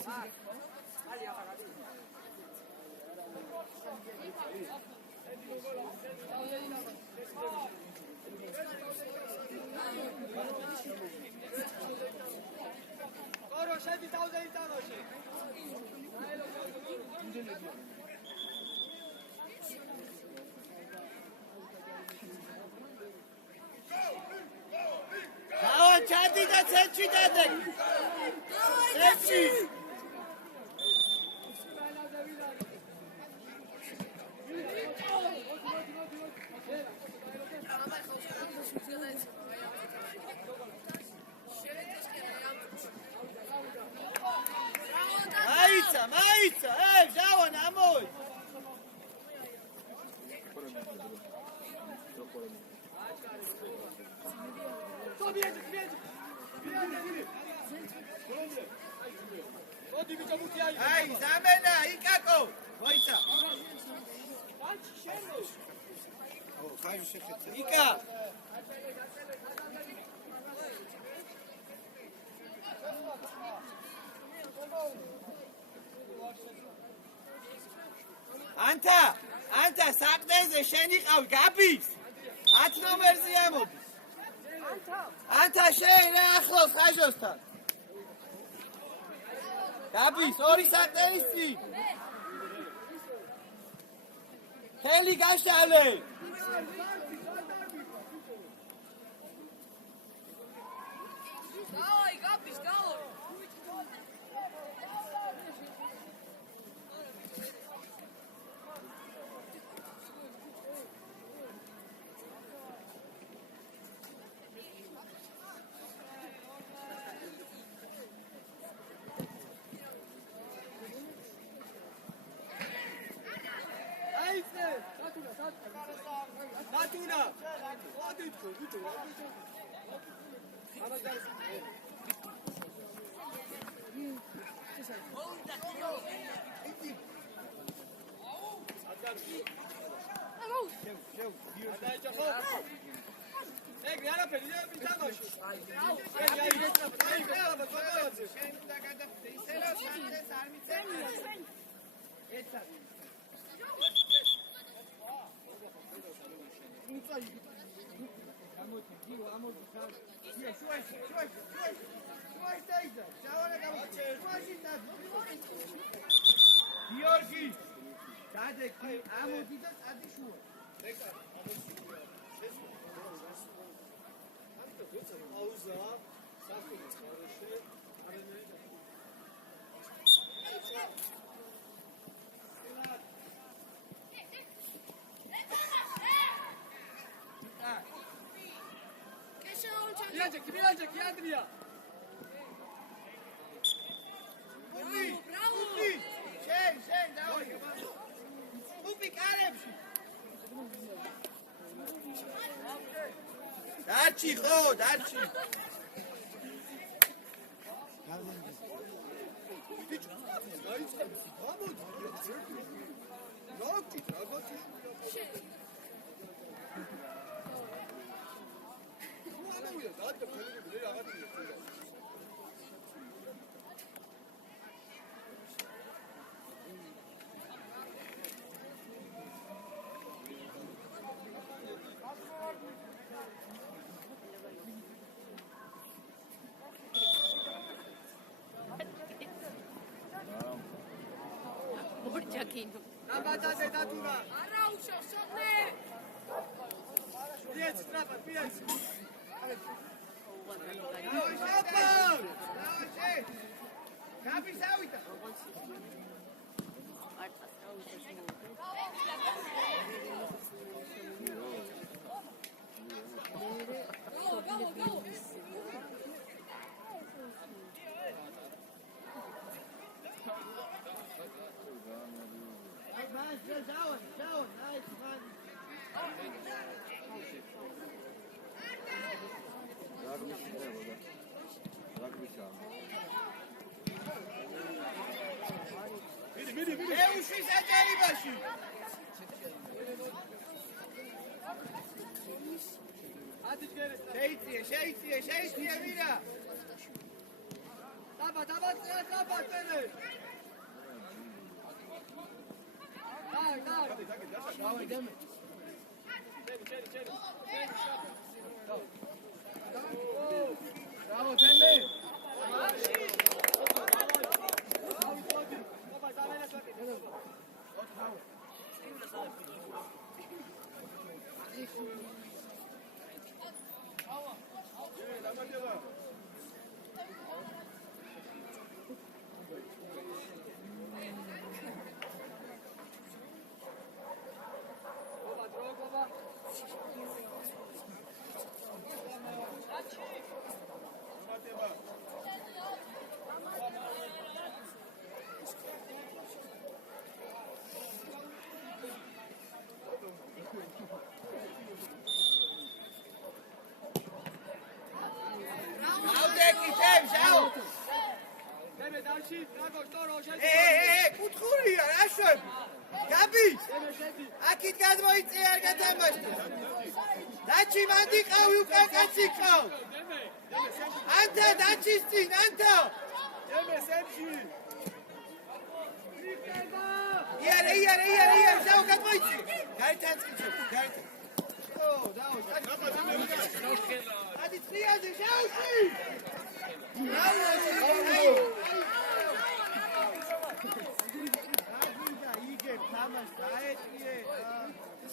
Koro, šedi tauze i tanoši. Dao, čadi da seči dadek! Seči! Majica, Žavan, amoj! Aj, za mene, i kako? Vojca! Ika! ანთა, საყდენზე შენ იყავ გაბის? 10 ნომერზე ამოდის. ანთა, შენ რა ახლოს ხაჟოსთან. გაბის, 2 საყდენის წინ. ხელი გაშალე. Давай, Габиш, давай. Матуна! Ходіть, ходіть. Georgi, cadê que a mordida está de chuva. Birazcık, Adria. Şey, давай. Kupik arepsi. Darchi, ho, darchi. Borjakino. Nabata datura. Araujo, sotne. Piec, trapa, piec. Kapis auita. Go. Down, nice, man. Euşi seceri başı. Hadi gel. Şey mira. Tapa beni. Dai. Deme. Bravo, Deme. Კუთხურია, რა შვები? გაბი! აქეთ გადმოიწე არ გადამაშტე. დაჩი მანდი ყავი უკან კაცი ყავ. ანთა დაჩის წინ, ანთა. დემე სემში. იარე, ზაუ გადმოიწე. გაითან წინჩო, გაითან. ადი ტრიაზე შავში.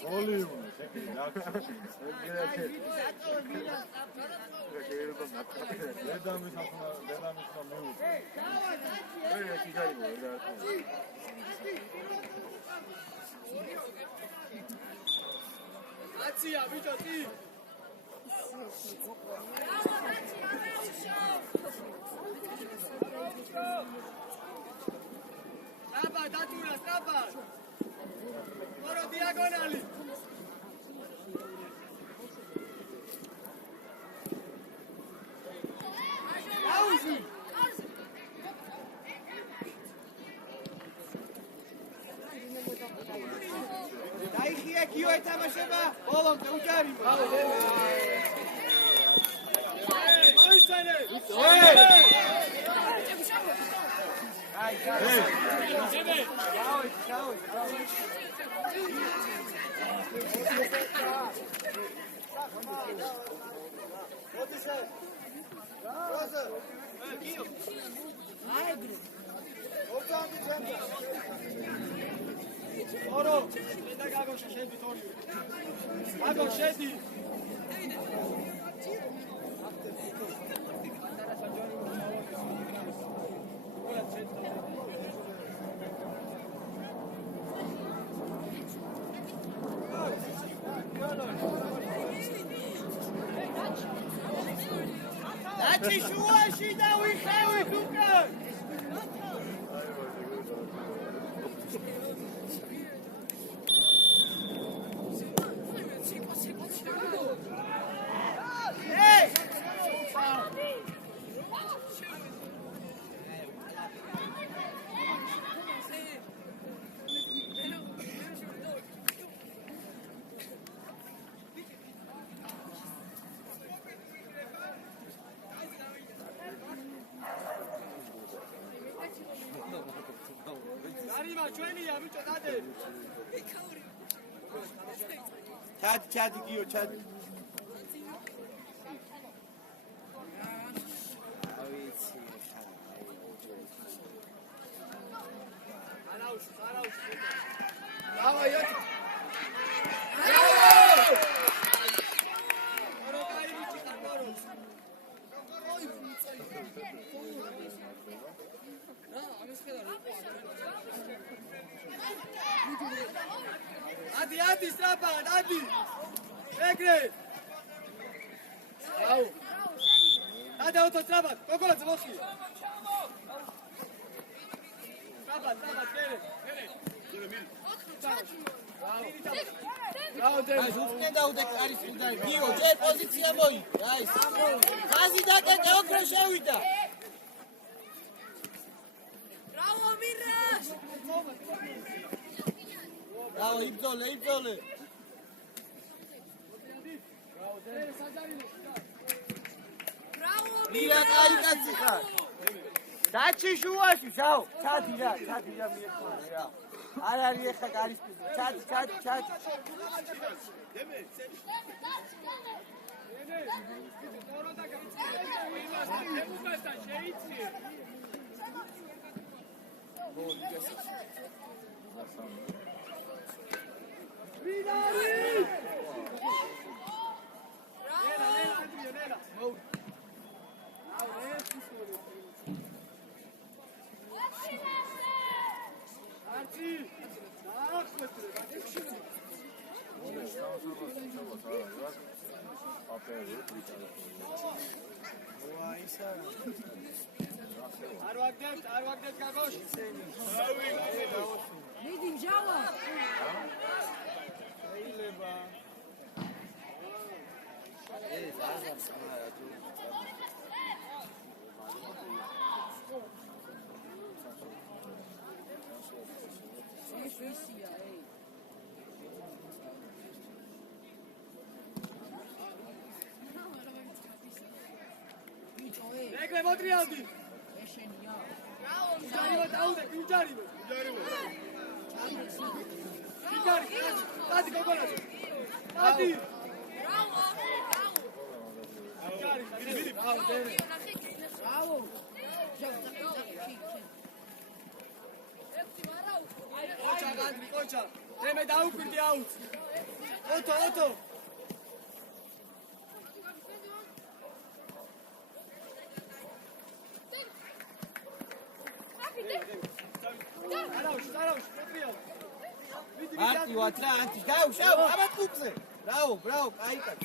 Olha, აცია ბიჭო წი აბა დათურა სტაბა მორო დიაგონალი აუზი დაიხია კიო ეთამაშება ბოლომდე უჯარი მოისწენე ორო და გაგოშა შედი თორი გაგო შედი დაჩი შუაში და ვიხევით უკან არიმა ჩვენია ბიჭო დადე ჩადი გიო ჩადი ავიცი არაუში დავაიოთ ორო კაი ბიჭი ხარბარო ადი სტრაპა ადი ეგრე აუ ადა უთო სტრაპა გოგო ძმოხი სტრაპა კერე აუ დე უხნე დაუდე არის უძარი გიო ჯერ პოზიცია მოი აის ხაზი დაკეტე ოქრო შევიდა Bravo, Mirras! Bravo, იბძოლე. Bravo, მია კაი ხარ. დაჩი შუაში, შავ. ჩადი რა მიეხმარე რა. არ არის ეხა კარის პიზი. ჩადი. დემე, არ ვაგდებთ გაგოში. მიდი მჟავა. შეიძლება. ეს აღარ სამარა თუ. ეს ისია, ey. ეგრე მოტრიალდი. ეშენია. უჯარივო დაუდე, უჯარივო. დადი გოგონაზე. დადი. Bravo. მიდი, დაუდე. Bravo. ყოჩა, გადმი, ყოჩა. მე დაუკვირდი აუც. ოტო. არავში, მოფია. მარტივად რა, ანტი, დაუშავ, აბა კუპზე. ბრავო, კაიკაც.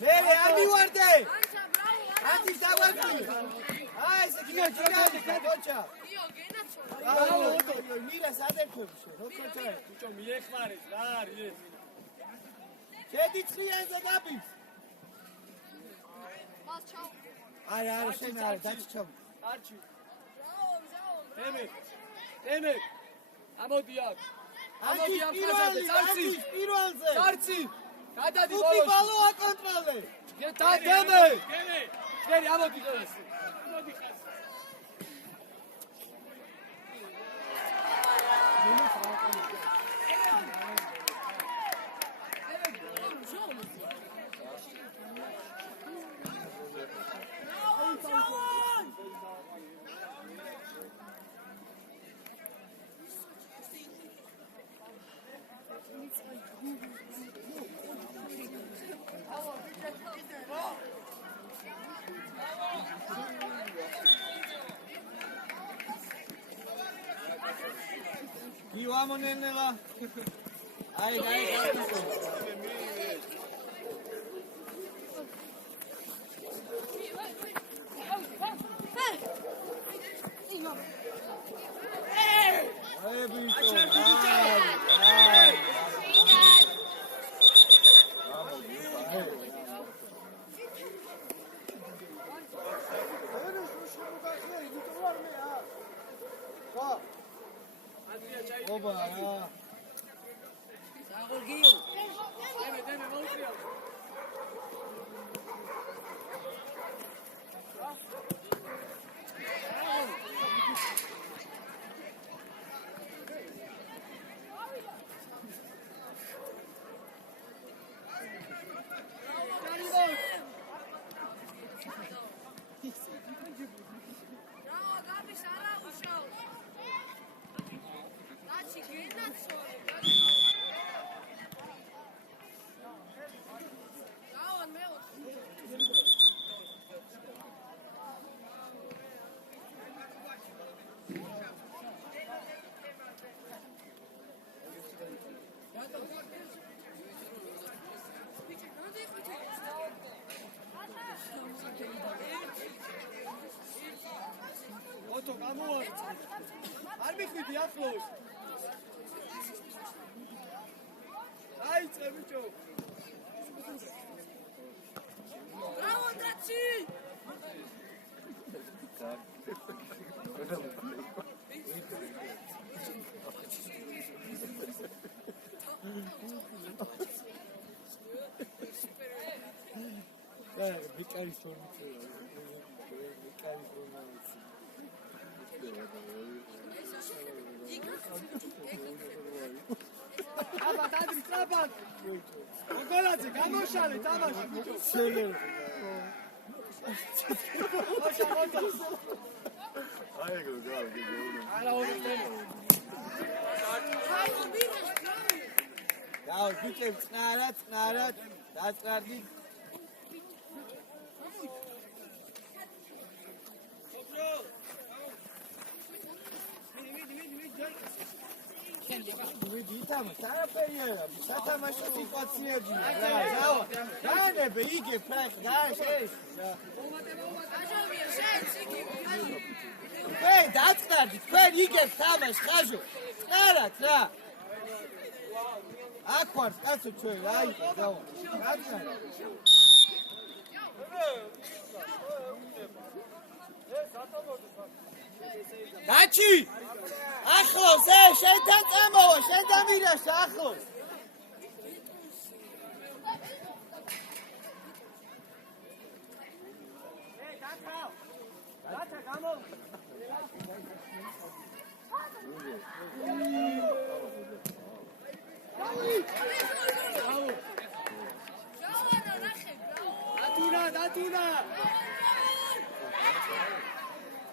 მერე არ მივარდე. ანტი დავაგდი. აი, ესე გიჩა, გოჩა. ბრავო, მილას ადერქებიშო, როგორ ჩაი? ბიჭო, მიეხმარეს, რა არის ეს? შედი წრიენზე დაბის. არა, შენ არა, დაჩჩავ. არჩი. ემე. ამოდი აქ. ანტი პირველზე. წარცი. გადადი ტუპი ბოლოში. ბალო აკონტროლე. დემე. შენი ამოდი ბოლოში. Iuamonenela. Ai. Oba. დემე მოუწია. ოტო გამოარჩი. არ მიხვიდი ახლოს. აიწე ბიჭო. Bravo, Daci! ბიჭარის თორმეტი. აბა დადი ტრაბად. გოლაძე გამოშალე თამაში ბიჭო. არა ორი ტემო. და ბიჭებს წნარად დაწყარდი. ვიდითამ თერაპია სათამაშო სიტუაციებია რა დაანებე იგებ ფრახ და შეის ვეი დაწყარდი თქვენ იგებ თამაშ ხაჟო წნარად რა აქ ვარ კაცო ჩვენ რა იყო დავა გაჩნდა დაჩი ახლოს შენთან წამოვა შენ დამირაშ ახლოს რათა გამო დათუნა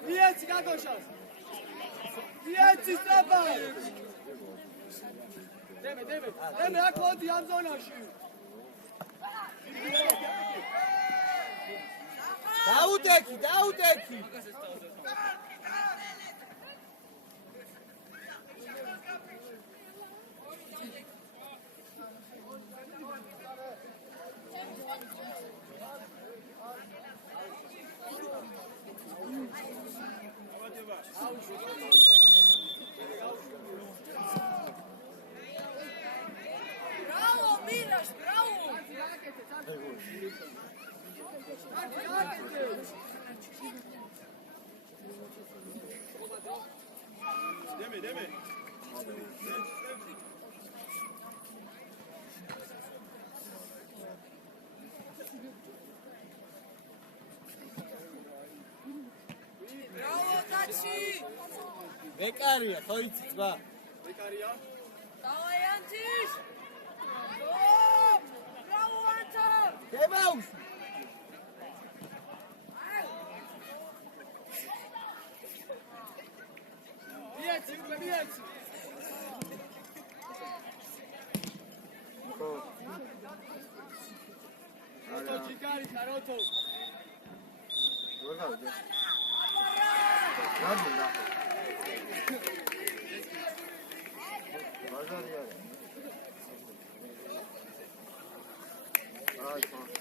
მიეცი გაგოშას მიეცი სწრაფად დემე აქ მოდი ამ ზონაში. დაუდექი. Bravo, Miras, bravo! Deme. Bravo, Daci! ბეკარია, ხო იცი ძმა? Давай, Антиш! Bravo, Anton! დემაუში. მიეცი. როტო ჯიგარი ხარ, როტო. ბაზარია. აი, ხო.